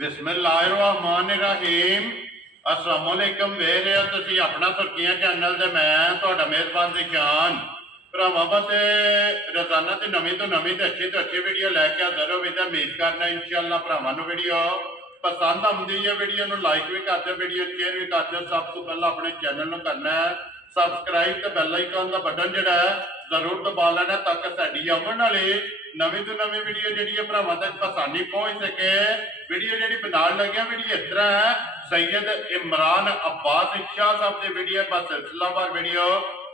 बिस्मिल्लाहिर्रहमानिर्रहीम। अस्सलाम वालेकुम। वेख रहे हो तुसी अपना सुर्खियां चैनल ते मैं तुहाडा मेजबान दिशान भरावां बंदे रोजाना की नवीं तो अच्छी वीडियो लैके हाजिर हो। उम्मीद करना इंशाअल्लाह भरावां नूं वीडियो पसंद आउंदी है। वीडियो नूं लाइक भी कर दो, वीडियो शेयर भी कर दो। सब तो पहला अपने चैनल नूं करना है सबसक्राइब ते बैल आइकन का बटन जिहड़ा है जरूर दबा लेना ताकि साडी आउण वाली नवीं तो नवीं वीडियो जिहड़ी है भरावां तक आसानी पहुंच सके। वीडियो जिहड़ी बनाउण लगे वीडियो इस तरह है सैयद इमरान अब्बास शाह साहब की वीडियो बस सिलसिलावार वीडियो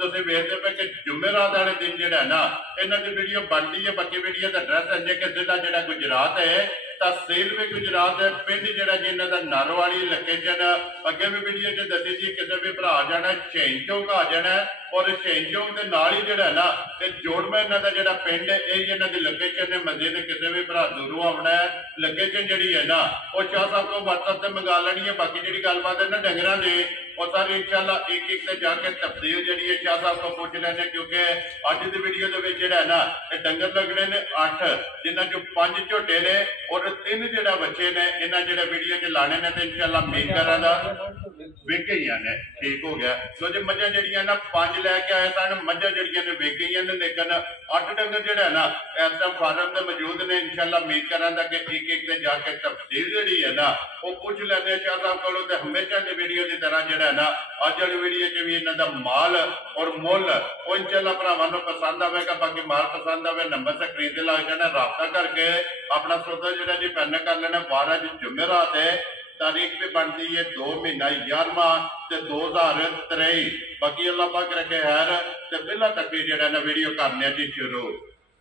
तुसीं वेखदे पे कि जुमेरात वाले दिन जिहड़ा है ना इन्हां दी वीडियो बनती है। बाकी वीडियो का एड्रैस है कि जिला जिहड़ा गुजरात है, तहसील भी गुजरात है, पिंड जिहड़ा जी इन्हां दा नारोवाली लोकेशन अगे भी वीडियो च दसी जी। किसी भी भरा जाना छेन चौक आ जाना और छेन चौक के नाल ही जिहड़ा ना ते जोड़मा इन्हां दा जिहड़ा पिंड है यही इन्हां दी लोकेशन है। मस्जिद किसी भी भरा दूरों आना है लोकेशन जिहड़ी है ना वो शाह साहब को व्हाट्सएप से मंगा लेनी है। बाकी जिहड़ी गलबात है ना डंगरां दी और सारी इंशाअल्लाह एक एक से जाके तफसील जिहड़ी है शाह साहब को पूछ लेने क्योंकि अज की वीडियो के जिहड़ा है ना ये डंगर लगने ने 8 जिन्हां चों 5 झोटे ने और 3 जिहड़ा बच्चे ने इन्हां जिहड़ा वीडियो च लाने ने तो इंशाअल्लाह उम्मीद करांगा विक गई ने। ठीक हो गया। तो जो मझां जिहड़ियां ना 5 लैके आए सन, मझां जिहड़ियां ने विक गई ने लेकिन 8 डंगर जिहड़ा है ना इस टाइम फार्म में मौजूद ने। इंशाअल्लाह उम्मीद करांगा कि एक एक से जाके तफसील जिहड़ी है ना वो पूछ लैंदे शाह साहब कोलों। ते हमेशा की वीडियो की तरह जिहड़ा है ना अज वाली वीडियो च भी इन्हां दा माल और मुल वो इंशाअल्लाह भरावां नूं पसंद आवेगा। बाकी माल पसंद आवे नंबर से खरीद लग जाना, राबता करके अपना सौदा जिहड़ा जी पैन कर लेना। 12 जुमेरात है, तारीख भी बनती है 2 महीना 11वां 2023। बाकी अल्लाह पाक रखे हैर ते बिला तक जिहड़ा ना वीडियो करने जी शुरू।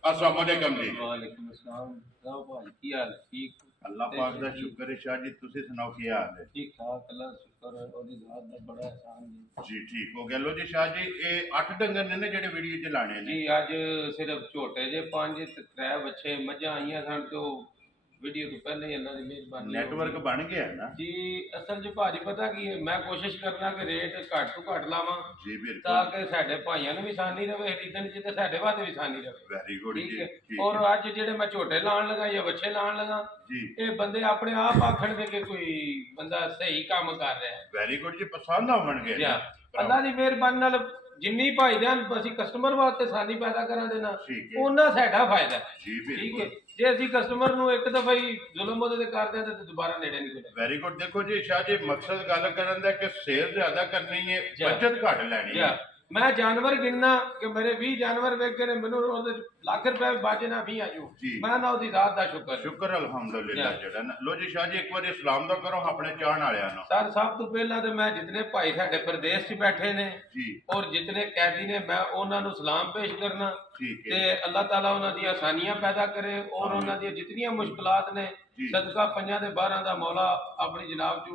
अस्सलाम वालेकुम जी। वालेकुम अस्सलाम। भाई की हाल? ठीक। अल्लाह पाक दा शुक्र है। शाह जी तुसी सुनाओ की हाल है? ठीक ठाक, अल्लाह दा शुक्र है, ओदी जात दा बड़ा एहसान जी। ठीक हो गया। लो जी शाह जी ये 8 डंगर ने जेडे वीडियो च लाने ने जी। अज सिर्फ झोटे जे 5 ते 3 बच्चे मझां आईयां सन तो वीडियो तो पहले ही अल्लाह की मेहरबानी नेटवर्क बन गया है ना जी। असल च भाजी पता की है, मैं कोशिश करना कि रेट घट तो घट लावां जी बिल्कुल ताकि साडे भाइयों नूं भी आसानी रहे खरीदण च ते साडे वास्ते भी आसानी रहे। वेरी गुड ठीक जी। है। और अज जेडे मैं झोटे लाण लगा या बच्चे लाण लगा जी ये बंदे अपने आप आखणगे कि कोई बंदा सही काम कर रहा है। वेरी गुड जी। पसंद आवणगे अल्लाह की मेहरबानी नाल जिन्नी भाईजान असीं कस्टमर वास्ते आसानी पैदा करा देना उन्ना साडा फायदा है। ठीक है। जे असीं कस्टमर नूं एक दफा ही जुल्म ओहदे ते कर दें तो दोबारा नेड़े नहीं कोई। Very good. देखो जी शाह जी मकसद गल करन दा कि सेल ज्यादा करनी है, बचत घट लैनी है। मैं जानवर गिनना कि मेरे 20 जानवर वेख के मैनू लाख रुपए बाजे ना 20 आजू मैं ना ओदी जात दा शुक्र अल्हम्दुलिल्लाह जेड़ा ना। लो जी शाह जी एक बार सलाम दा करो अपने चाहण वालियां नु। सर सब तो पहला तो मैं जितने भाई साडे प्रदेश च बैठे ने जी और जितने कैदी ने मैं उन्हां नू सलाम पेश करना ते अल्लाह ताला उन्हां दी आसानियां पैदा करे और उन्हां दी जितनियां मुश्किलात ने सदका 5 ते 12 दा मौला अपनी जनाब चू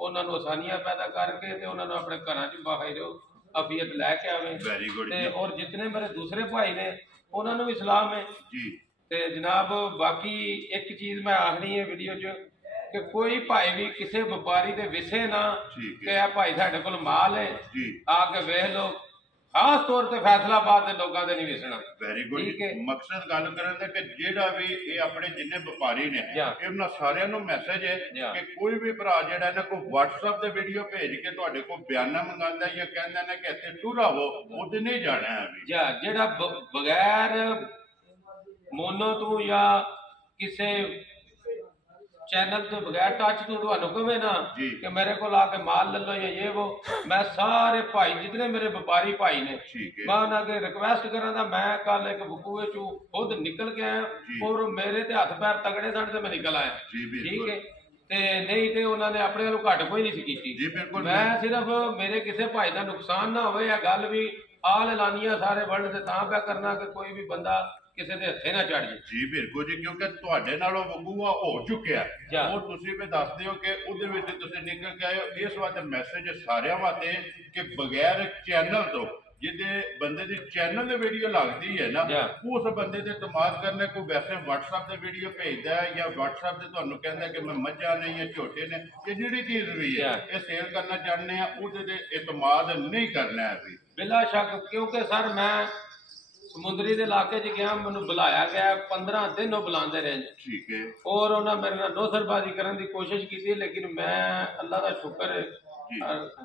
उन्हां नू आसानियां पैदा करके ते उन्हां नू अपने घरां च बाहर अफियत लैके आवे। Very good. और जितने मेरे दूसरे भाई ने उन्होंने भी सलाम है जी। ते जनाब बाकी एक चीज मैं आखनी है वीडियो च कि कोई भाई भी किसी व्यापारी दे विसे ना कि भाई साडे कोल माल है आके वेख लो, खास तौर पे फैसलाबाद के लोगों ने नहीं विसना। Very good. मकसद गल करन दा कि जेड़ा भी ये अपने जिन्ने व्यापारी ने इन्हां सारियां नूं मैसेज है कि कोई भी भरा जेड़ा ना कोई WhatsApp ते वीडियो भेज के तुहाडे कोल बयाना मंगांदा या कहंदा ने कि इत्थे टूर आवो उधर नहीं जाना है अभी जेड़ा बगैर मोनो तो या किसी चैनल तो बगैर टच तो तुहानू कहे ना कि मेरे को आके माल ले लो या ये वो, मैं सारे भाई जितने मेरे व्यापारी भाई ने मैं उन्हें रिक्वेस्ट करा मैं कल एक बकूए चू खुद निकल के आया और मेरे ते हथ पैर तगड़े सन ते मैं निकल आया। ठीक है। ते नहीं ते उन्होंने अपने वालों घट कोई नहीं की। मैं सिर्फ मेरे किसी भाई का नुकसान ना हो गल भी आल एलानिया सारे वर्ल्ड से तां पे करना कि कोई भी बंदा किसी के हथे ना चढ़ जाए। जी बिल्कुल जी। क्योंकि तुहाडे नालों वगूआ हो चुकिया और तुसीं भी दसदे हो कि उहदे विच तुसीं निकल के आए हो। इस वास्ते मैसेज सारियां वास्ते कि बगैर चैनल तो जिहदे बंदे दी चैनल ते वीडियो लगदी है ना उस बंदे ते इतमाद करने को वैसे WhatsApp ते वीडियो भेजदा है या WhatsApp ते तुहानू कहंदा कि मैं मझां ने या झोटे ने ये जिहड़ी चीज भी है ये सेल करना चाहते हैं उहदे ते इतमाद नहीं करना है अभी बिला शक। क्योंकि सर मैं ਸਮੁੰਦਰੀ ਦੇ ਇਲਾਕੇ 'ਚ ਗਿਆ, ਮੈਨੂੰ ਬੁਲਾਇਆ ਗਿਆ, 15 ਦਿਨ ਉਹ ਬੁਲਾਉਂਦੇ ਰਹੇ। ਠੀਕ ਹੈ। ਔਰ ਉਹਨਾਂ ਮੇਰੇ ਨਾਲ ਨੌਸਰਬਾਜ਼ੀ ਕਰਨ ਦੀ ਕੋਸ਼ਿਸ਼ ਕੀਤੀ, ਲੇਕਿਨ ਮੈਂ ਅੱਲਾ ਦਾ ਸ਼ੁਕਰ ਹੈ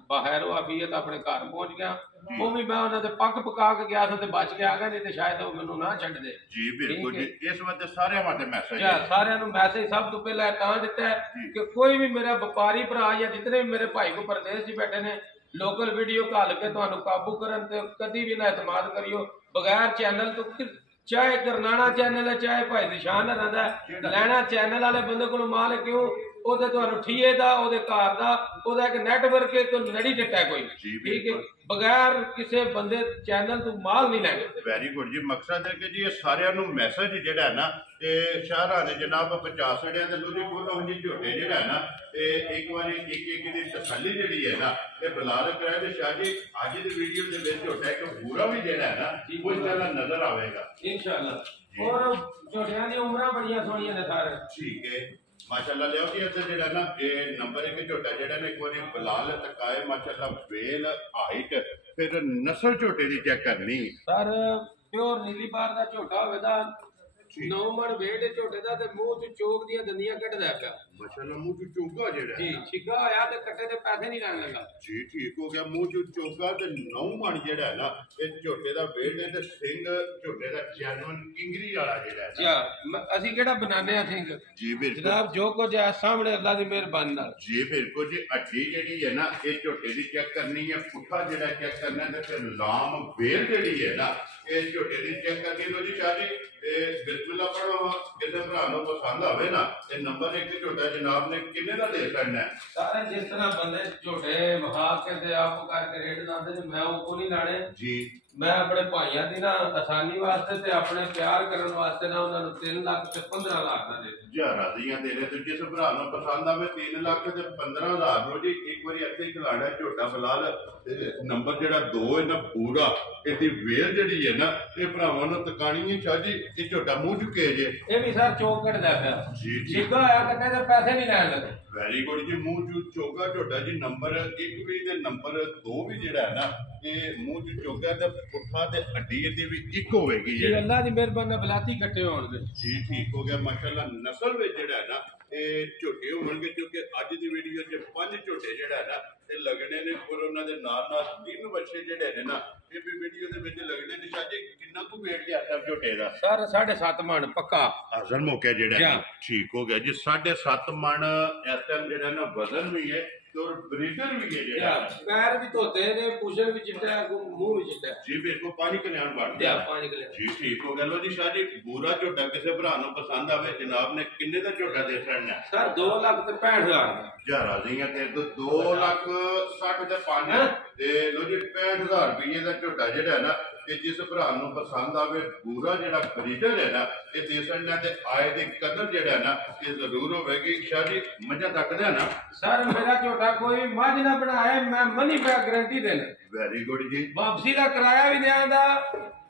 ਬਖੈਰ ਆਫੀਅਤ ਆਪਣੇ ਘਰ ਪਹੁੰਚ ਗਿਆ। ਉਹ ਵੀ ਮੈਂ ਉਹਨਾਂ ਦੇ ਪੱਕ ਪਕਾ ਕੇ ਗਿਆ ਸੀ ਤੇ ਬਚ ਕੇ ਆ ਗਿਆ, ਨਹੀਂ ਤੇ ਸ਼ਾਇਦ ਉਹ ਮੈਨੂੰ ਨਾ ਛੱਡਦੇ। ਜੀ ਬਿਲਕੁਲ ਜੀ। ਇਸ ਵਾਸਤੇ ਸਾਰਿਆਂ ਵਾਸਤੇ ਮੈਸੇਜ ਹੈ, ਸਾਰਿਆਂ ਨੂੰ ਮੈਸੇਜ ਸਭ ਤੋਂ ਪਹਿਲਾਂ ਤਾਂ ਦਿੱਤਾ ਹੈ ਕਿ ਕੋਈ ਵੀ ਮੇਰਾ ਵਪਾਰੀ ਭਰਾ ਜਾਂ ਜਿਤਨੇ ਵੀ ਮੇਰੇ ਭਾਈ ਕੋ ਪਰਦੇਸ 'ਚ ਬੈਠੇ ਨੇ, ਲੋਕਲ ਵੀਡੀਓ ਘੱਲ ਕੇ ਤੁਹਾਨੂੰ ਕਾਬੂ ਕਰਨ ਤੇ ਕਦੀ ਵੀ ਨਾ ਇਤਮਾਦ ਕਰਿਓ ਬਗੈਰ ਚੈਨਲ ਤੋਂ। ਚਾਹੇ ਕਰਨਾਣਾ ਚੈਨਲ ਹੈ, ਚਾਹੇ ਭਾਈ ਨਿਸ਼ਾਨ ਰਹਿੰਦਾ, ਲੈਣਾ ਚੈਨਲ ਵਾਲੇ ਬੰਦੇ ਕੋਲ ਮਾਲ ਹੈ। ਕਿਉਂ? ਉਹਦੇ ਤੁਹਾਨੂੰ ਠੀਏ ਦਾ, ਉਹਦੇ ਘਰ ਦਾ, ਉਹਦਾ ਇੱਕ ਨੈਟਵਰਕ ਹੈ, ਤੋਂ ਨੜੀ ਦਿੱਤਾ ਕੋਈ। ਠੀਕ ਹੈ, ਬਗੈਰ ਕਿਸੇ ਬੰਦੇ ਚੈਨਲ ਤੋਂ ਮਾਲ ਨਹੀਂ ਲੈਣਾ। ਵੈਰੀ ਗੁੱਡ ਜੀ। ਮਕਸਦ ਹੈ ਕਿ ਜੀ ਇਹ ਸਾਰਿਆਂ ਨੂੰ ਮੈਸੇਜ ਜਿਹੜਾ ਹੈ ਨਾ, ਤੇ ਸ਼ਹਿਰਾਂ ਨੇ ਜਨਾਬ 50 ਸੜਿਆ ਤੇ ਲੋਹੀ ਕੋਲੋਂ ਜੀ ਝੋਟੇ ਜਿਹੜਾ ਹੈ ਨਾ, ਤੇ ਇੱਕ ਵਾਰੀ ਇੱਕ ਦੀ ਤਸੱਲੀ ਜਿਹੜੀ ਹੈ ਨਾ, ਤੇ ਬਲਾਲ ਕਰਾਇਆ ਤੇ ਸ਼ਾਹ ਜੀ ਅੱਜ ਦੀ ਵੀਡੀਓ ਦੇ ਵਿੱਚ ਝੋਟਾ ਇੱਕ ਪੂਰਾ ਵੀ ਜਿਹੜਾ ਹੈ ਨਾ, ਉਹ ਇੰਸ਼ਾਅੱਲਾ ਨਜ਼ਰ ਆਵੇਗਾ ਇਨਸ਼ਾਅੱਲਾ। ਔਰ ਝੋਟਿਆਂ ਦੀ ਉਮਰਾਂ ਬੜੀਆਂ ਸੋਹਣੀਆਂ ਨੇ ਸਾਰੇ। ਠੀਕ ਹੈ, ਮਾਸ਼ਾਅੱਲਾ। ਲਿਓ ਜੀ ਇੱਥੇ ਜਿਹੜਾ ਨਾ ਇਹ ਨੰਬਰ 1 ਝੋਟਾ ਜਿਹੜਾ ਨੇ ਇੱਕ ਵਾਰੀ ਬਲਾਲ ਤਕਾਏ, ਮਾਸ਼ਾਅੱਲਾ ਵੇਲ, ਹਾਈਟ, ਫਿਰ ਨਸਲ ਝੋਟੇ ਦੀ ਚੈੱਕ ਕਰਨੀ ਸਰ। ਪਿਓਰ ਨੀਲੀ ਬਾਰ ਦਾ ਝੋਟਾ ਹੋਵੇ ਤਾਂ 9 ਮਣ ਵੇਟ ਝੋਟੇ ਦਾ, ਤੇ ਮੂੰਹ ਚ ਚੋਕ ਦੀਆਂ ਦੰਦੀਆਂ ਕੱਢਦਾ ਪਿਆ ਮਾਸ਼ਾਅੱਲਾ। ਮੂੰਹ ਚ ਚੋਗਾ ਜਿਹੜਾ ਜੀ ਛਿੱਗਾ ਹੋਇਆ ਤੇ ਕੱਟੇ ਤੇ ਪੈਸੇ ਨਹੀਂ ਲੈਣ ਲੱਗਾ ਜੀ। ਠੀਕ ਹੋ ਗਿਆ। ਮੂੰਹ ਚ ਚੋਗਾ ਤੇ 9 ਮਣ ਜਿਹੜਾ ਹੈ ਨਾ, ਇਹ ਝੋਟੇ ਦਾ ਵੇਟ ਹੈ ਤੇ ਸਿੰਘ ਝੋਟੇ ਦਾ ਜੈਨੂਨ ਕਿੰਗਰੀ ਵਾਲਾ ਜਿਹੜਾ ਹੈ ਜੀ। ਅਸੀਂ ਕਿਹੜਾ ਬਣਾਉਂਦੇ ਆ ਸਿੰਘ ਜੀ ਬਿਲਕੁਲ ਜਨਾਬ, ਜੋ ਕੁਝ ਹੈ ਸਾਹਮਣੇ ਅੱਲਾ ਦੀ ਮਿਹਰਬਾਨੀ ਨਾਲ। ਜੀ ਬਿਲਕੁਲ ਜੀ। ਅੱਡੀ ਜਿਹੜੀ ਹੈ ਨਾ, ਇਹ ਝੋਟੇ ਦੀ ਚੈੱਕ ਕਰਨੀ ਹੈ, ਪੁੱਠਾ ਜਿਹੜਾ ਚੈੱਕ ਕਰਨਾ, ਤੇ ਫਿਰ ਲਾਮ ਵੇਲ ਜਿਹੜੀ ਹੈ ਨਾ, ਇਹ ਝੋਟੇ ਦੀ ਚੈੱਕ ਕਰਨੀ ਲੋ ਜੀ ਸ਼ਾਹ ਜੀ। ਇਹ ਬਿਸਮਿਲ੍ਲਾ ਪੜੋ, ਕਿਸੇ ਭਰਾ ਨੂੰ ਪਸੰਦ ਆਵੇ ਨਾ, ਇਹ ਨੰਬਰ 1 ਝੋਟਾ ਜਨਾਬ ਨੇ ਕਿੰਨੇ ਦਾ ਦੇ ਸਕਣਾ ਹੈ? ਸਾਰੇ ਜਿਸ ਤਰ੍ਹਾਂ ਬੰਦੇ ਝੋਟੇ ਵਹਾ ਕੇ ਤੇ ਆਪ ਕਰਕੇ ਰੇਟ ਲਾਉਂਦੇ ਨੇ, ਮੈਂ ਉਹ ਕੋ ਨਹੀਂ ਲਾਣੇ ਜੀ। ਮੈਂ ਆਪਣੇ ਭਾਈਆਂ ਦੀ ਨਾ ਆਸਾਨੀ ਵਾਸਤੇ ਤੇ ਆਪਣੇ ਪਿਆਰ ਕਰਨ ਵਾਸਤੇ ਨਾ ਉਹਨਾਂ ਨੂੰ 3 ਲੱਖ ਤੇ 15 ਲੱਖ ਦਾ ਦੇ ਦਿੰਦੇ। ਰਾਜ਼ੀਆਂ ਦੇ ਰਹੇ ਤੇ ਜਿਸ ਭਰਾ ਨੂੰ ਪਸੰਦ ਆਵੇ 3 ਲੱਖ ਤੇ 15,000 ਨੂੰ ਜੀ ਇੱਕ ਵਾਰੀ ਇੱਥੇ ਖਿਲਾੜਾ ਝੋਟਾ ਬਲਾਲ ਨੰਬਰ ਜਿਹੜਾ 2 ਹੈ ਨਾ ਪੂਰਾ, ਇਹਦੀ ਵੇਲ ਜਿਹੜੀ ਹੈ ਨਾ, ਇਹ ਭਰਾਵਾਂ ਨੂੰ ਤਕਾਣੀ ਹੈ ਸ਼ਾਹ ਜੀ। ਇਹ ਝੋਟਾ ਮੂੰਹ ਚੁੱਕੇ ਜੇ, ਇਹ ਵੀ ਸਰ ਚੋਕ ਕੱਢਦਾ ਪਿਆ ਜੀ। ਛਿੱਗਾ ਹੋਇਆ ਕੱਟੇ ਤੇ ਪੈਸੇ ਨਹੀਂ ਲੈਣ ਲੱਗੇ। ਵੈਰੀ ਗੁੱਡ ਜੀ। ਮੂੰਹ ਚ ਚੋਗਾ ਝੋਟਾ ਜੀ। ਨੰਬਰ 1 ਵੀ ਤੇ ਨੰਬਰ 2 ਵੀ ਜਿਹੜਾ ਹੈ ਨਾ, ਇਹ ਮੂੰਹ ਚ ਚੋਗਾ ਤੇ ਪੁੱਠਾ ਤੇ ਹੱਡੀ ਇਹਦੀ ਵੀ ਇੱਕ ਹੋਵੇਗੀ ਜੀ। ਅੱਲਾ ਦੀ ਮਿਹਰਬਾਨੀ ਨਾਲ ਬਲਾਤੀ ਇਕੱਠੇ ਹੋਣ ਦੇ ਜੀ। ਠੀਕ ਹੋ ਗਿਆ ਮਾਸ਼ਾਅੱਲਾ। ਨਸਲ ਵਿੱਚ ਜਿਹੜਾ ਹੈ ਨਾ, ਇਹ ਝੋਟੇ ਹੋਣਗੇ, ਕਿਉਂਕਿ ਅੱਜ ਦੀ ਵੀਡੀਓ 'ਚ 5 ਝੋਟੇ ਜਿਹੜਾ ਹੈ ਨਾ ਇਹ ਲੱਗਣੇ ਨੇ, ਔਰ ਉਹਨਾਂ ਦੇ ਨਾਲ 3 ਬੱਚੇ ਜਿਹੜੇ ਨੇ ਨਾ, ਇਹ ਵੀ ਵੀਡੀਓ ਦੇ ਵਿੱਚ ਲੱਗਣੇ ਨੇ। ਸ਼ਾਹ ਜੀ ਕਿੰਨਾ ਕੁ ਵੇਟ ਲਿਆ ਸਰ ਝੋਟੇ ਦਾ? ਸਰ 7.5 ਮਣ ਪੱਕਾ ਅਸਲ ਮੌਕਾ ਜਿਹੜਾ। ਠੀਕ ਹੋ ਗਿਆ ਜੀ। 7.5 ਮਣ ਇਸ ਟਾਈਮ ਜਿਹੜਾ ਨਾ ਵਜ਼ਨ ਵੀ ਹੈ, ਔਰ ਬਰੀਡਰ ਵੀ ਹੈ ਜਿਹੜਾ। ਪੈਰ ਵੀ ਧੋਤੇ ਨੇ, ਪੁਸ਼ਰ ਵੀ ਚਿੱਟਾ ਹੈ, ਮੂੰਹ ਵੀ ਚਿੱਟਾ ਹੈ ਜੀ ਬਿਲਕੁਲ। ਪਾਣੀ ਕਲਿਆਣ ਬਣਦਾ ਜੀ। ਠੀਕ ਹੋ ਗਿਆ। ਲੋ ਜੀ ਸ਼ਾਹ ਜੀ, ਬੂਰਾ ਝੋਟਾ ਕਿਸੇ ਭਰਾ ਨੂੰ ਪਸੰਦ ਆਵੇ, ਜਨਾਬ ਨੇ ਕਿੰਨੇ ਦਾ ਝੋਟਾ ਦੇ ਸਕਣਾ? ਸਰ 2 ਲੱਖ ਤੇ 65,000 ਦਾ। ਜਾ ਰਾਜ਼ੀਆਂ ਤੇ 2 ਲੱਖ 60 ਤੇ 5 ਤੇ ਲੋ ਜੀ 65,000 ਰੁਪਏ ਦਾ ਝੋਟਾ ਜਿਹੜਾ ਹੈ ਨਾ, ਤੇ ਜਿਸ ਭਰਾ ਨੂੰ ਪਸੰਦ ਆਵੇ ਬੂਰਾ ਜਿਹੜਾ ਬਰੀਡਰ ਹੈ ਨਾ, ਇਹ ਦੇ ਸਕਣਾ। ਤੇ ਆਏ ਦੀ ਕਦਰ ਜਿਹੜਾ ਨਾ, ਇਹ ਜ਼ਰੂਰ ਹੋਵੇਗੀ। ਸ਼ਾਹ ਜੀ ਮੱਝਾਂ ਤੱਕਦੇ ਨਾ ਸਰ, ਮੇਰਾ ਝੋਟਾ ਕੋਈ ਮੱਝ ਨਾ ਬਣਾਏ, ਮੈਂ ਮਨੀ ਬੈਕ ਗਾਰੰਟੀ ਦੇਣਾ। ਵੈਰੀ ਗੁੱਡ ਜੀ। ਵਾਪਸੀ ਦਾ ਕਿਰਾਇਆ ਵੀ ਦਿਆਂਦਾ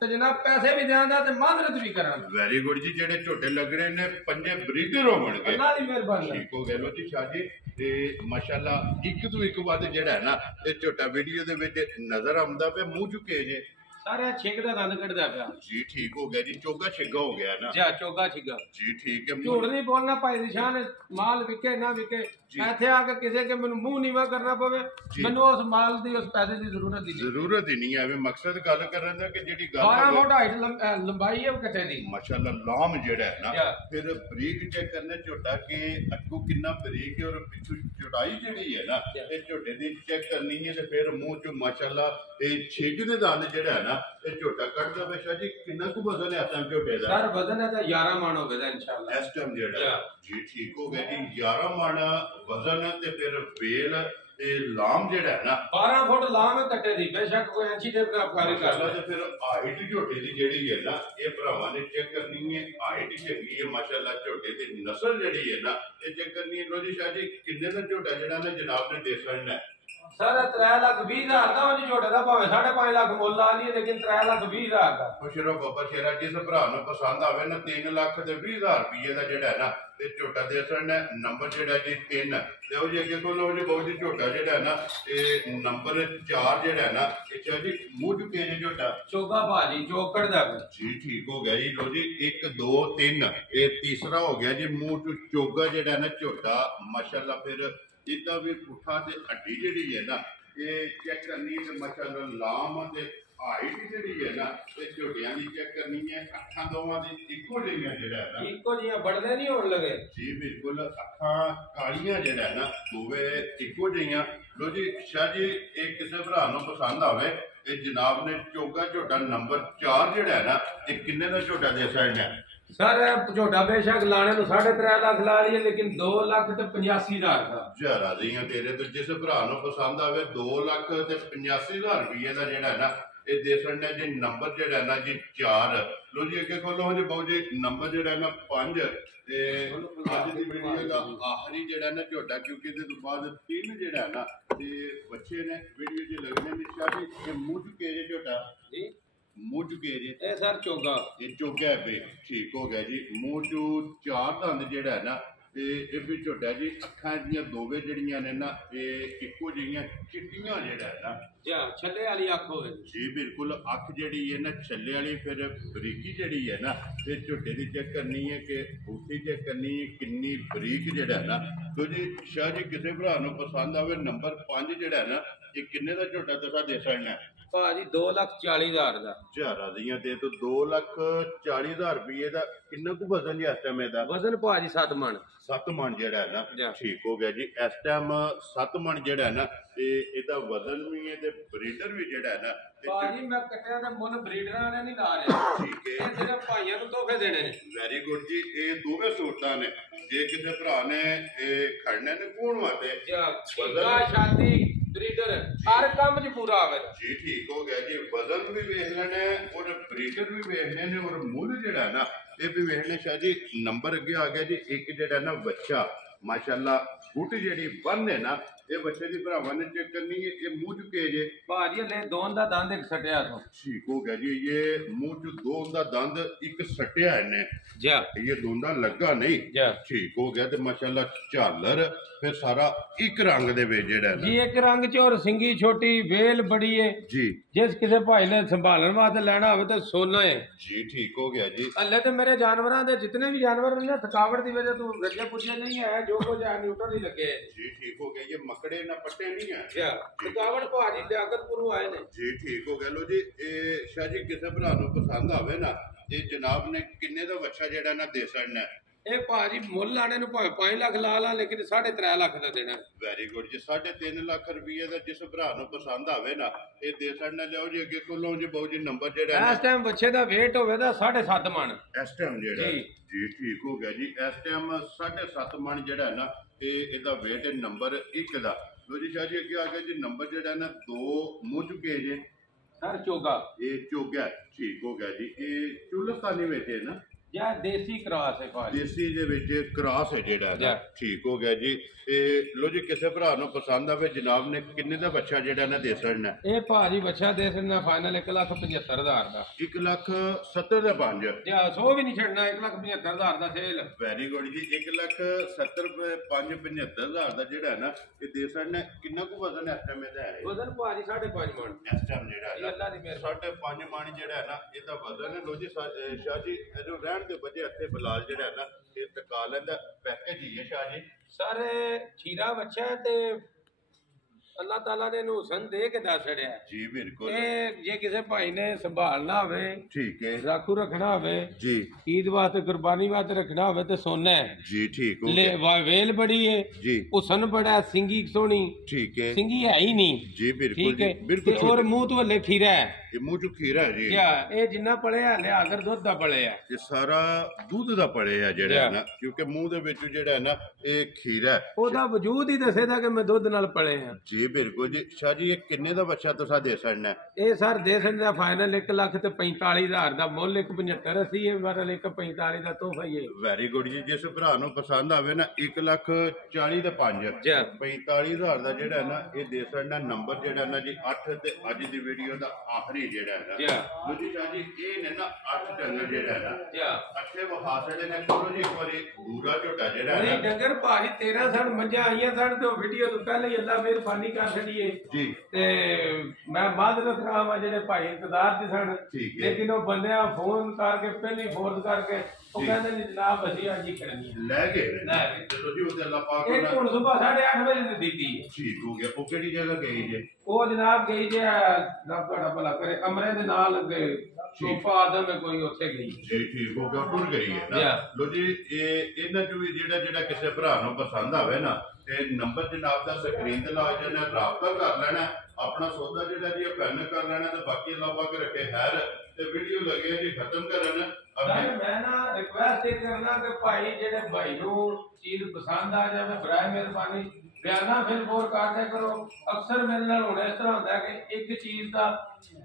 ਤੇ ਜਨਾਬ ਪੈਸੇ ਵੀ ਦਿਆਂਦਾ ਤੇ ਮਾਜ਼ਰਤ ਵੀ ਕਰਾਂਗਾ। ਵੈਰੀ ਗੁੱਡ ਜੀ। ਜਿਹੜੇ ਝੋਟੇ ਲੱਗਣੇ ਨੇ 5 ਬਰੀਡਰ ਹੋਣਗੇ। ਅੱਲਾ ਦੀ ਮਿਹਰਬਾਨੀ। ਠੀਕ ਹੋ ਗਿਆ। ਲੋ ਜੀ ਸ਼ਾਹ ਜੀ, ਤੇ ਮਾਸ਼ਾਅੱਲਾ ਇੱਕ ਤੋਂ ਇੱਕ ਵੱਧ ਜਿਹੜਾ ਹੈ ਨਾ, ਇਹ ਝੋਟਾ ਵੀਡੀਓ ਦੇ ਵਿੱਚ ਨਜ਼ਰ ਆਉਂਦਾ ਪਿਆ, ਮੂੰਹ ਚੁੱਕੇ ਜੇ ਸਾਰਾ ਛਿੱਗ ਦਾ ਦੰਦ ਕੱਢਦਾ ਪਿਆ ਜੀ। ਠੀਕ ਹੋ ਗਿਆ ਜੀ। ਚੋਗਾ ਛਿੱਗਾ ਹੋ ਗਿਆ ਨਾ। ਜਾ ਚੋਗਾ ਛਿੱਗਾ ਜੀ। ਠੀਕ ਹੈ। ਝੂਠ ਨਹੀਂ ਬੋਲਣਾ ਭਾਈ ਨਿਸ਼ਾਨ। ਮਾਲ ਵਿਕੇ ਨਾ ਵਿਕੇ, ਇੱਥੇ ਆ ਕੇ ਕਿਸੇ ਕੇ ਮੈਨੂੰ ਮੂੰਹ ਨੀਵਾ ਕਰਨਾ ਪਵੇ, ਮੈਨੂੰ ਉਸ ਮਾਲ ਦੀ ਉਸ ਪੈਸੇ ਦੀ ਜ਼ਰੂਰਤ ਹੀ ਨਹੀਂ ਹੈ। ਮਕਸਦ ਗੱਲ ਕਰਨ ਦਾ ਕਿ ਜਿਹੜੀ ਗੱਲ 12 ਫੁੱਟ ਹਾਈਟ ਲੰਬਾਈ ਹੈ ਕੱਟੇ ਦੀ ਮਾਸ਼ਾਅੱਲਾ। ਲਾਮ ਜਿਹੜਾ ਹੈ ਨਾ, ਫਿਰ ਬਰੀਕ ਚੈੱਕ ਕਰਨੇ ਝੋਟਾ ਕਿ ਅੱਗੋਂ ਕਿੰਨਾ ਬਰੀਕ ਹੈ ਔਰ ਪਿੱਛੋਂ ਚੌੜਾਈ ਜਿਹੜੀ ਹੈ ਨਾ, ਇਹ ਝੋਟੇ ਦੀ ਚੈੱਕ ਕਰਨੀ ਹੈ। ਤੇ ਫਿਰ ਮੂੰਹ ਚੋਂ ਮਾਸ਼ਾਅੱਲਾ ਇਹ ਛਿੱਗ ਦੇ ਦੰਦ ਜਿਹੜਾ ਹੈ ਨਾ, ਇਹ ਝੋਟਾ ਕੱਢਦਾ ਬੇਸ਼ਾ ਜੀ। ਕਿੰਨਾ ਕੁ ਵਜ਼ਨ ਹੈ ਇਸ ਝੋਟੇ ਦਾ? ਸਰ ਵਜ਼ਨ ਹੈ ਤਾਂ 11 ਮਣ ਹੋਵੇਗਾ ਇਨਸ਼ਾਅੱਲਾ ਇਸ ਟਾਈਮ ਜਿਹੜਾ ਜੀ। ਠੀਕ ਹੋ ਗਿਆ ਜੀ। 11 ਮਣ ਵਜ਼ਨ ਤੇ ਫਿਰ ਵੇਲ ਤੇ ਲਾਮ ਜਿਹੜਾ ਹੈ ਨਾ, 12 ਫੁੱਟ ਲਾਮ ਹੈ ਕੱਟੇ ਦੀ। ਬੇਸ਼ੱਕ ਕੋਈ ਐਂਚੀ ਦੇ ਕਾਰੀ ਕਰ ਲੈ। ਤੇ ਫਿਰ ਹਾਈਟ ਝੋਟੇ ਦੀ ਜਿਹੜੀ ਹੈ ਨਾ, ਇਹ ਭਰਾਵਾਂ ਨੇ ਚੈੱਕ ਕਰਨੀ ਹੈ। ਹਾਈਟ ਚੰਗੀ ਹੈ ਮਾਸ਼ਾਅੱਲਾ। ਝੋਟੇ ਦੀ ਨਸਲ ਜਿਹੜੀ ਹੈ ਨਾ, ਇਹ ਚੈੱਕ ਕਰਨੀ ਹੈ। ਲੋਜੀ ਸ਼ਾਹ ਜੀ ਕਿੰਨੇ ਦਾ ਝੋਟਾ ਜਿਹੜਾ ਨਾ ਜਨਾਬ ਨੇ ਦੇ ਸਕਣਾ? ਸਰ 3,20,000 ਦਾ ਉਹ ਝੋਟੇ ਦਾ, ਭਾਵੇਂ 5.5 ਲੱਖ ਮੁੱਲ ਆ ਲਈ, ਲੇਕਿਨ 3,20,000 ਦਾ। ਖੁਸ਼ਰੋ ਬਾਬਾ ਸ਼ੇਰਾ, ਜਿਸ ਭਰਾ ਨੂੰ ਪਸੰਦ ਆਵੇ ਨਾ 3 ਲੱਖ ਤੇ 20,000 ਰੁਪਏ ਦਾ ਜਿਹੜਾ ਹੈ ਨਾ, ਤੇ ਝੋਟਾ ਦੇ ਸਣ ਨੰਬਰ ਜਿਹੜਾ ਜੀ 3 ਤੇ ਉਹ ਜੀ ਅੱਗੇ ਕੋਲੋਂ ਜੀ ਬਹੁਤ ਜੀ ਝੋਟਾ ਜਿਹੜਾ ਨਾ ਇਹ ਨੰਬਰ 4 ਜਿਹੜਾ ਨਾ ਇਹ ਸ਼ਾਹ ਜੀ ਮੂੰਹ ਚੁੱਕੇ ਜੀ ਝੋਟਾ ਚੋਗਾ ਭਾਜੀ ਚੋਕੜ ਦਾ ਜੀ ਠੀਕ ਹੋ ਗਿਆ ਜੀ। ਲੋ ਜੀ 1 2 3 ਇਹ ਤੀਸਰਾ ਹੋ ਗਿਆ ਜੀ ਮੂੰਹ ਚ ਚੋਗਾ ਜਿਹੜਾ ਨਾ ਝੋਟਾ ਮਾਸ਼ਾਅੱਲਾ। ਫਿਰ ਇਹਦਾ ਵੀ ਪੁੱਠਾ ਤੇ ਹੱਡੀ ਜਿਹੜੀ ਹੈ ਨਾ ਇਹ ਚੈੱਕ ਕਰਨੀ ਹੈ ਤੇ ਮਾਸ਼ਾਅੱਲਾ ਲਾਮ ਤੇ ਹਾਈਟ ਜਿਹੜੀ ਹੈ ਨਾ ਇਹ ਝੋਟਿਆਂ ਦੀ ਚੈੱਕ ਕਰਨੀ ਹੈ। ਅੱਖਾਂ ਦੋਵਾਂ ਦੀ ਇੱਕੋ ਜਿਹੀਆਂ ਜਿਹੜਾ ਹੈ ਨਾ ਇੱਕੋ ਜਿਹੀਆਂ ਬੜਦੇ ਨਹੀਂ ਹੋਣ ਲਗੇ ਜੀ ਬਿਲਕੁਲ। ਅੱਖਾਂ ਕਾਲੀਆਂ ਜਿਹੜਾ ਨਾ ਦੋਵੇਂ ਇੱਕੋ ਜਿਹੀਆਂ। ਲੋ ਜੀ ਸ਼ਾਹ ਜੀ ਇਹ ਕਿਸੇ ਭਰਾ ਨੂੰ ਪਸੰਦ ਆਵੇ ਇਹ ਜਨਾਬ ਨੇ ਚੋਗਾ ਝੋਟਾ ਨੰਬਰ 4 ਜਿਹੜਾ ਹੈ ਨਾ ਇਹ ਕਿੰਨੇ ਦਾ ਝੋਟਾ ਦੇ ਸਕਦਾ सर झोटा बेशक लाने तो 3.5 लाख ला रही है लेकिन 2 लाख तो 85,000 का जरा ਦੀਆਂ ਤੇਰੇ ਤੋਂ ਜਿਸ ਭਰਾ ਨੂੰ ਪਸੰਦ ਆਵੇ 2,85,000 ਰੁਪਏ ਦਾ ਜਿਹੜਾ ਨਾ ਇਹ ਦੇ ਸਕਦਾ ਜੀ। ਨੰਬਰ ਜਿਹੜਾ ਨਾ ਜੀ 4 ਲੋ ਜੀ ਅੱਗੇ ਖੋਲੋ ਜੀ ਬਹੁਤ ਜੀ ਨੰਬਰ ਜਿਹੜਾ ਨਾ 5 ਤੇ ਅੱਜ ਦੀ ਵੀਡੀਓ ਦਾ ਆਖਰੀ ਜਿਹੜਾ ਨਾ ਝੋਟਾ ਕਿਉਂਕਿ ਇਹਦੇ ਤੋਂ ਬਾਅਦ 3 ਜਿਹੜਾ ਨਾ ਤੇ ਬੱਚੇ ਨੇ ਵੀਡੀਓ 'ਚ ਲੱਗਣੇ ਨੇ ਸ਼ਾਹ ਜੀ ਇਹ ਮੂੰਹ ਚੁੱਕੇ ਜੇ ਝੋਟਾ ਜੀ ਮੂੰਹ ਚੁੱਕੇ ਜੀ ਇਹ ਸਰ ਚੋਗਾ ਇਹ ਚੋਗਾ ਬੇ ਠੀਕ ਹੋ ਗਿਆ ਜੀ। ਮੂੰਹ ਚੋਂ 4 ਦੰਦ ਜਿਹੜਾ ਹੈ ਨਾ ਤੇ ਇਹ ਵੀ ਝੋਟਾ ਜੀ। ਅੱਖਾਂ ਦੀਆਂ ਦੋਵੇਂ ਜਿਹੜੀਆਂ ਨੇ ਨਾ ਇਹ ਇੱਕੋ ਜਿਹੀਆਂ ਚਿੱਟੀਆਂ ਜਿਹੜਾ ਹੈ ਨਾ ਜਾਂ ਛੱਲੇ ਵਾਲੀ ਅੱਖ ਹੋਵੇ ਜੀ ਬਿਲਕੁਲ। ਅੱਖ ਜਿਹੜੀ ਹੈ ਨਾ ਛੱਲੇ ਵਾਲੀ ਫਿਰ ਬਰੀਕੀ ਜਿਹੜੀ ਹੈ ਨਾ ਤੇ ਝੋਟੇ ਦੀ ਚੈੱਕ ਕਰਨੀ ਹੈ ਕਿ ਬੂਟੀ ਚੈੱਕ ਕਰਨੀ ਹੈ ਕਿੰਨੀ ਬਰੀਕ ਜਿਹੜਾ ਹੈ ਨਾ। ਤੋ ਜੀ ਸ਼ਾਹ ਜੀ ਕਿਸੇ ਭਰਾ ਨੂੰ ਪਸੰਦ ਆਵੇ ਨੰਬਰ 5 ਜਿਹੜਾ ਹੈ ਨਾ ਇਹ ਕਿੰਨੇ ਦਾ ਝੋਟਾ ਤੁਸੀਂ ਦੇ ਸਕਣਾ ਭਾਜੀ 2,40,000 ਦਾ ਝਾਰਾ ਦੀਆਂ ਤੇ 2,40,000 ਰੁਪਏ ਦਾ ਕਿੰਨਾ ਕੁ ਵਜ਼ਨ ਜੀ ਇਸ ਟਾਈਮ ਇਹਦਾ ਵਜ਼ਨ ਭਾਜੀ 7 ਮਣ 7 ਮਣ ਜਿਹੜਾ ਹੈ ਨਾ ਠੀਕ ਹੋ ਗਿਆ ਜੀ। ਇਸ ਟਾਈਮ 7 ਮਣ ਜਿਹੜਾ ਹੈ ਨਾ ਤੇ ਇਹਦਾ ਵਜ਼ਨ ਵੀ ਹੈ ਤੇ ਬਰੀਡਰ ਵੀ ਜਿਹੜਾ ਹੈ ਨਾ ਭਾਜੀ ਮੈਂ ਕੱਟਿਆ ਦਾ ਮੁੱਲ ਬਰੀਡਰਾਂ ਨੇ ਨਹੀਂ ਲਾ ਰਿਹਾ ਠੀਕ ਹੈ। ਇਹ ਸਿਰਫ ਭਾਈਆਂ ਨੂੰ ਤੋਹਫੇ ਦੇਣੇ ਨੇ। ਵੈਰੀ ਗੁੱਡ ਜੀ। ਇਹ ਦੋਵੇਂ ਸੂਰਤਾਂ ਨੇ ਜੇ ਕਿਸੇ ਭਰਾ ਨੇ ਇਹ ਖੜਨੇ ਨੇ ਕੋਣ ਵਾਸਤੇ ਜਾਂ ਸ਼ਾਦੀ ਬਰੀਡਰ ਹਰ ਕੰਮ 'ਚ ਪੂਰਾ ਆਵੇ ਜੀ ਠੀਕ ਹੋ ਗਿਆ ਜੀ। ਵਜ਼ਨ ਵੀ ਵੇਖ ਲੈਣਾ ਔਰ ਬਰੀਡਰ ਵੀ ਵੇਖਣੇ ਨੇ ਔਰ ਮੁੱਲ ਜਿਹੜਾ ਨਾ ਇਹ ਵੀ ਵੇਖਣੇ ਸ਼ਾਹ ਜੀ। ਨੰਬਰ ਅੱਗੇ ਆ ਗਿਆ ਜੀ। ਇੱਕ ਜਿਹੜਾ ਨਾ ਬੱਚਾ ਮਾਸ਼ਾਅੱਲਾ ਗੁੱਟ ਜਿਹੜੀ ਬੰਨ ਹੈ ਨਾ ਇਹ ਬੱਚੇ ਦੀ ਭਰਾਵਾਂ ਨੇ ਚੈੱਕ ਕਰਨੀ ਹੈ। ਇਹ ਮੂੰਹ ਚੁੱਕੇ ਜੇ ਭਾਜੀ ਲੈ ਦੋਨ ਦਾ ਦੰਦ ਇੱਕ ਸਟਿਆ ਤੋਂ ਠੀਕ ਹੋ ਗਿਆ ਜੀ। ਇਹ ਮੂੰਹ ਚ ਦੋ ਦਾ ਦੰਦ ਇੱਕ ਸਟਿਆ ਇਹਨੇ ਜਾ ਇਹ ਦੋਂਦਾ ਲੱਗਾ ਨਹੀਂ ਜਾ ਠੀਕ ਹੋ ਗਿਆ। ਤੇ ਮਾਸ਼ਾਅੱਲਾ ਝਾਲਰ ਫਿਰ ਸਾਰਾ ਇੱਕ ਰੰਗ ਦੇ ਵਿੱਚ ਜਿਹੜਾ ਜੀ ਇੱਕ ਰੰਗ ਚ ਔਰ ਸਿੰਗੀ ਛੋਟੀ ਵੇਲ ਬੜੀ ਏ ਜੀ। ਜਿਸ ਕਿਸੇ ਭਾਈ ਨੇ ਸੰਭਾਲਣ ਵਾਸਤੇ ਲੈਣਾ ਹੋਵੇ ਤਾਂ ਸੋਨਾ ਹੈ ਜੀ ਠੀਕ ਹੋ ਗਿਆ ਜੀ। ਅੱਲੇ ਤੇ ਮੇਰੇ ਜਾਨਵਰਾਂ ਦੇ ਜਿਤਨੇ ਵੀ ਜਾਨਵਰ ਨੇ ਥਕਾਵਟ ਦੀ ਵਜ੍ਹਾ ਤੋਂ ਰੱਜੇ ਪੁੱਜੇ ਨਹੀਂ ਹੈ ਜੋ ਕੁਝ ਆ ਨਿਊਟਨ ਹੀ ਲੱਗੇ ਜੀ ਠੀਕ ਹੋ ਗਿਆ। ਇਹ ਮਕੜੇ ਨਾ ਪੱਟੇ ਨਹੀਂ ਹੈ ਥਕਾਵਟ ਭਾਜੀ ਲਿਆਕਤਪੁਰੋਂ ਆਏ ਨੇ ਜੀ ਠੀਕ ਹੋ ਗਿਆ। ਲੋ ਜੀ ਇਹ ਸ਼ਾਹ ਜੀ ਕਿਸੇ ਭਰਾ ਨੂੰ ਪਸੰਦ ਆਵੇ ਨਾ ਇਹ ਜਨਾਬ ਨੇ ਕਿੰਨੇ ਦਾ ਬੱਚਾ ਜਿਹੜਾ ਨਾ ਦੇ ਸਕਣਾ ਇਹ ਭਾਜੀ ਮੁੱਲ ਲਾਣੇ ਨੂੰ ਭਾਵੇਂ 5 ਲੱਖ ਲਾ ਲਾ ਲੇਕਿਨ 3.5 ਲੱਖ ਦਾ ਦੇਣਾ ਵੈਰੀ ਗੁੱਡ ਜੀ। 3.5 ਲੱਖ ਰੁਪਏ ਦਾ ਜਿਸ ਭਰਾ ਨੂੰ ਪਸੰਦ ਆਵੇ ਨਾ ਇਹ ਦੇ ਸਕਣਾ। ਲਿਓ ਜੀ ਅੱਗੇ ਕੋਲੋਂ ਜੀ ਬਹੁਤ ਜੀ ਨੰਬਰ ਜਿਹੜਾ ਇਸ ਟਾਈਮ ਬੱਚੇ ਦਾ weight ਹੋਵੇ ਤਾਂ 7.5 ਮਣ ਇਸ ਟਾਈਮ ਜਿਹੜਾ ਜੀ ਠੀਕ ਹੋ ਗਿਆ ਜੀ। ਇਸ ਟਾਈਮ 7.5 ਮਣ ਜਿਹੜਾ ਨਾ ਇਹ ਇਹਦਾ weight ਹੈ ਨੰਬਰ 1 ਦਾ। ਲੋ ਜੀ ਸ਼ਾਹ ਜੀ ਅੱਗੇ ਆ ਗਿਆ ਜੀ ਨੰਬਰ ਜਿਹੜਾ ਨਾ 2 ਮੂੰਹ ਚੁੱਕੇ ਜੇ ਸਰ ਚੋਗਾ ਇਹ ਚੋਗਾ ਠੀਕ ਹੋ ਗਿਆ ਜੀ। ਇਹ ਚੁਲਸਤਾਨੀ ਵਿੱਚ ਹੈ ਨਾ ਜਾਂ ਦੇਸੀ ਕ੍ਰਾਸ ਹੈ ਭਾਜੀ ਦੇਸੀ ਦੇ ਵਿੱਚ ਕ੍ਰਾਸ ਹੈ ਜਿਹੜਾ ਠੀਕ ਹੋ ਗਿਆ ਜੀ। ਇਹ ਲੋ ਜੀ ਕਿਸੇ ਭਰਾ ਨੂੰ ਪਸੰਦ ਆਵੇ ਜਨਾਬ ਨੇ ਕਿੰਨੇ ਦਾ ਬੱਚਾ ਜਿਹੜਾ ਨਾ ਦੇ ਸਕਣਾ ਇਹ ਭਾਜੀ ਬੱਚਾ ਦੇ ਸਕਣਾ ਫਾਈਨਲ 1,75,000 ਦਾ 1,70,000 ਦਾ 5 ਜਾਂ 100 ਵੀ ਨਹੀਂ ਛੱਡਣਾ 1,75,000 ਦਾ ਸੇਲ ਵੈਰੀ ਗੁੱਡ ਜੀ। 1,70,000 5,75,000 ਦਾ ਜਿਹੜਾ ਨਾ ਇਹ ਦੇ ਸਕਣਾ। ਕਿੰਨਾ ਕੁ ਵਜ਼ਨ ਇਸ ਟਾਈਮ ਇਹਦਾ ਹੈ ਵਜ਼ਨ ਭਾਜੀ 5.5 ਮਣ ਇਸ ਟਾਈਮ ਜਿਹੜਾ ਅੱਲਾ ਦੀ ਮਿਹਰ 5.5 ਮਣ ਜਿਹੜਾ ਨਾ ਇਹਦਾ ਵਜ਼ਨ ਹੈ। ਲੋ ਜੀ ਸ਼ਾਹ ਜੀ ਇਹਨੂੰ ਰਹਿਣ ਦੇ ਵਜੇ ਇੱਥੇ ਬਲਾਲ ਜਿਹੜਾ ਨਾ ਇਹ ਟਕਾ ਲੈਂਦਾ ਪੈਕੇਜ ਹੀ ਹੈ ਸ਼ਾਹ ਜੀ। ਸਰ ਖੀਰਾ ਬੱਚਾ ਤੇ ਅੱਲਾਹ ਤਾਲਾ ਨੇ ਇਹਨੂੰ ਹੁਸਨ ਦੇ ਕੇ ਦੱਸ ਛੜਿਆ ਜੀ ਬਿਲਕੁਲ। ਇਹ ਜੇ ਕਿਸੇ ਭਾਈ ਨੇ ਸੰਭਾਲਣਾ ਹੋਵੇ ਠੀਕ ਹੈ ਰਾਖੂ ਰੱਖਣਾ ਹੋਵੇ ਜੀ ਈਦ ਵਾਸਤੇ ਕੁਰਬਾਨੀ ਵਾਸਤੇ ਰੱਖਣਾ ਹੋਵੇ ਤੇ ਸੋਨਾ ਹੈ ਜੀ ਠੀਕ ਹੋ ਗਿਆ। ਵੇਲ ਬੜੀ ਹੈ ਜੀ ਹੁਸਨ ਬੜਾ ਸਿੰਗੀ ਸੋਹਣੀ ਠੀਕ ਹੈ ਸਿੰਗੀ ਹੈ ਹੀ ਨਹੀਂ ਜੀ ਬਿਲਕੁਲ ਠੀਕ ਹੈ ਬਿਲਕੁਲ। ਔਰ ਮੂੰਹ ਤੋਂ ਹਲੇ ਖੀਰਾ ਹੈ ਇਹ ਮੂੰਹ ਚ ਖੀਰਾ ਹੈ ਜੀ। ਇਹ ਜਿੰਨਾ ਪੜਿਆ ਹਲੇ ਆਦਰ ਦੁੱਧ ਦਾ ਪੜਿਆ ਇਹ ਸਾਰਾ ਦੁੱਧ ਦਾ ਪੜਿਆ ਜਿਹੜਾ ਨਾ ਕਿਉਂਕਿ ਮੂੰਹ ਦੇ ਵਿੱਚ ਜਿਹੜਾ ਨਾ ਇਹ ਖੀਰਾ ਉਹਦਾ ਵਜੂਦ ਹੀ ਦੱਸੇਦਾ ਕਿ ਮੈਂ ਦੁੱਧ ਨਾਲ ਪਲੇ ਆ ਜੀ बिल्कुल जी। शाह जी, ये किन्ने दा बच्चा तुसा दे सकना है? ਇਹ ਸਰ ਦੇ ਸਕਦਾ ਫਾਈਨਲ 1,45,000 ਦਾ ਮੁੱਲ 175 ਅਸੀਂ ਇਹ ਮਤਲਬ 145 ਦਾ ਤੋਹਫਾ ਹੀ ਹੈ। ਵੈਰੀ ਗੁੱਡ ਜੀ। ਜਿਸ ਭਰਾ ਨੂੰ ਪਸੰਦ ਆਵੇ ਨਾ 1,40,000 ਦੇ 5 45,000 ਦਾ ਜਿਹੜਾ ਨਾ ਇਹ ਦੇ ਸਕਣਾ। ਨੰਬਰ ਜਿਹੜਾ ਨਾ ਜੀ 8 ਤੇ ਅੱਜ ਦੀ ਵੀਡੀਓ ਦਾ ਆਖਰੀ ਜਿਹੜਾ ਹੈ ਨਾ ਦੂਜੀ ਸ਼ਾਹ ਜੀ ਇਹ ਨੇ ਨਾ 8 ਡੰਗਰ ਜਿਹੜਾ ਹੈ ਨਾ ਅੱਛੇ ਵਹਾਸੜੇ ਨੇ ਕੋਲ ਜੀ। ਇੱਕ ਵਾਰੀ ਦੂਰਾ ਝੋਟਾ ਜਿਹੜਾ ਹੈ ਨਹੀਂ ਡੰਗਰ ਭਾਜੀ 13 ਸਣ ਮੱਝਾਂ ਆਈਆਂ ਸਣ ਤੇ ਵੀਡੀਓ ਤੋਂ ਪਹਿਲਾਂ ਹੀ ਅੱਲਾ ਮਿਹਰਬਾਨੀ ਕਰ ਛੱਡੀਏ ਜੀ। ਤੇ ਮੈਂ ਮਾਜ਼ਰਤ ਕਰਾਵਾਂ ਜਿਹੜੇ ਭਾਈ ਇੰਤਜ਼ਾਰ ਚ ਸਨ, ਲੇਕਿਨ ਉਹ ਬੰਦਿਆਂ ਫੋਨ ਕਰਕੇ ਪਹਿਲੀ ਫੋਰਸ ਕਰਕੇ ਉਹ ਕਹਿੰਦੇ ਨੇ ਜਨਾਬ ਅਸੀਂ ਅੱਜ ਹੀ ਕਰਨੀ ਲੈ ਗਏ ਚਲੋ ਜੀ। ਉਹਦੇ ਅੱਲਾ ਪਾਕ ਇਹ ਹੁਣ ਸਵੇਰ 8:30 ਵਜੇ ਦੀ ਦਿੱਤੀ ਹੈ। ਠੀਕ ਹੋ ਗਿਆ। ਉਹ ਕਿਹੜੀ ਜਗ੍ਹਾ ਗਈ ਜੇ? ਉਹ ਜਨਾਬ ਗਈ ਜੇ ਰੱਬ ਤੁਹਾਡਾ ਭਲਾ ਕਰੇ ਅਮਰੇ ਦੇ ਨਾਲ ਸੋਫਾ ਆਦਮ ਹੈ ਕੋਈ ਉੱਥੇ ਗਈ ਜੀ। ਠੀਕ ਹੋ ਗਿਆ। ਟੁਰ ਗਈ ਹੈ ਨਾ। ਲੋ ਜੀ ਇਹ ਇਹਨਾਂ ਚੋਂ ਵੀ ਜਿਹੜਾ ਕਿਸੇ ਭਰਾ ਨੂੰ ਪਸੰਦ ਆਵੇ ਨਾ ਤੇ ਨੰਬਰ ਜਨਾਬ ਦਾ ਸਕਰੀਨ ਤੇ ਲਾ ਜਾਣਾ, ਰਾਬਤਾ ਕਰ ਲੈਣਾ, ਆਪਣਾ ਸੌਦਾ ਜਿਹੜਾ ਜੀ ਪੈਨ ਕਰ ਲੈਣਾ ਤੇ ਬਾਕੀ ਅੱਲਾਹ ਪਾਕ ਰੱਖੇ ਖੈਰ। ਤੇ ਵੀਡੀਓ ਲੱਗੇ ਜੀ ਖਤਮ ਕਰਨ। ਮੈਂ ਨਾ ਰਿਕਵੈਸਟ ਇਹ ਕਰਨਾ ਕਿ ਭਾਈ ਜਿਹੜੇ ਭਾਈ ਨੂੰ ਚੀਜ਼ ਪਸੰਦ ਆ ਜਾਵੇ ਬਰਾਏ ਮਿਹਰਬਾਨੀ ਬਿਆਨਾ ਫਿਰ ਫੋਰ ਕਰਦੇ ਕਰੋ। ਅਕਸਰ ਮੇਰੇ ਨਾਲ ਹੁਣ ਇਸ ਤਰ੍ਹਾਂ ਹੁੰਦਾ ਕਿ ਇੱਕ ਚੀਜ਼ ਦਾ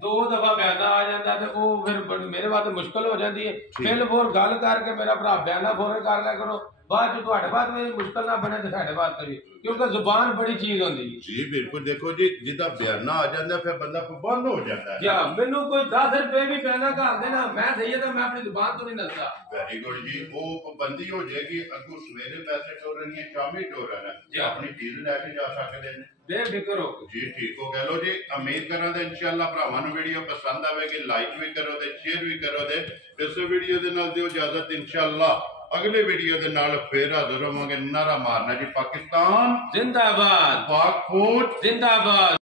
2 ਦਫਾ ਬਿਆਨਾ ਆ ਜਾਂਦਾ ਤੇ ਉਹ ਫਿਰ ਮੇਰੇ ਵਾਸਤੇ ਮੁਸ਼ਕਲ ਹੋ ਜਾਂਦੀ ਹੈ। ਫਿਰ ਫੋਰ ਗੱਲ ਕਰਕੇ ਮੇਰਾ ਭਰਾ ਬਿਆਨਾ ਫੋਰ ਕਰ ਲਿਆ ਕਰੋ। ਬਾਅਦ ਚ ਤੁਹਾਡੇ ਬਾਅਦ ਮੇਰੀ ਮੁਸ਼ਕਲ ਨਾ ਬਣੇ ਤੇ ਸਾਡੇ ਬਾਅਦ ਕਰੀ, ਕਿਉਂਕਿ ਜ਼ੁਬਾਨ ਬੜੀ ਚੀਜ਼ ਹੁੰਦੀ ਹੈ ਜੀ। ਬਿਲਕੁਲ। ਦੇਖੋ ਜੀ ਜਿੱਦਾਂ ਬਿਆਨਾ ਆ ਜਾਂਦਾ ਫਿਰ ਬੰਦਾ ਪਾਬੰਦ ਹੋ ਜਾਂਦਾ ਹੈ। ਮੈਨੂੰ ਕੋਈ 10 ਰੁਪਏ ਵੀ ਬਿਆਨਾ ਕਰ ਦੇਣਾ ਮੈਂ ਸਹੀ ਤਾਂ ਮੈਂ ਆਪਣੀ ਜ਼ੁਬਾਨ ਤੋਂ ਨਹੀਂ ਨਸਦਾ। ਵੈਰੀ ਗੁੱਡ ਜੀ। ਉਹ ਪਾਬੰਦੀ ਹੋ ਜਾਏਗੀ। ਅੱਗੋਂ ਸਵੇਰੇ ਪੈਸੇ ਟੋਰਨਗੇ ਸ਼ਾਮੀ ਟੋਰਨਾ ਆਪਣੀ ਚੀਜ਼ ਲੈ ਕੇ ਜਾ ਸਕਦੇ ਨੇ ਬੇਫਿਕਰ ਹੋ ਜੀ। ਠੀਕ ਹੋ ਗਿਆ। ਲੋ ਜੀ ਉਮੀਦ ਕਰਾਂਗੇ ਇਨਸ਼ਾਅੱਲਾ ਭਰਾਵਾਂ ਨੂੰ ਵੀਡੀਓ ਪਸੰਦ ਆਵੇਗੀ। ਲਾਈਕ ਵੀ ਕਰੋ ਤੇ ਸ਼ੇਅਰ ਵੀ ਕਰੋ ਤੇ ਇਸ ਵੀਡੀਓ ਦੇ ਨਾਲ ਦਿਓ ਇਜਾਜ਼ਤ। ਇਨਸ਼ਾਅੱਲਾ अगले वीडियो के नाल फिर हाजिर होवांगे। नारा मारना जी पाकिस्तान जिंदाबाद, पाक फौज जिंदाबाद।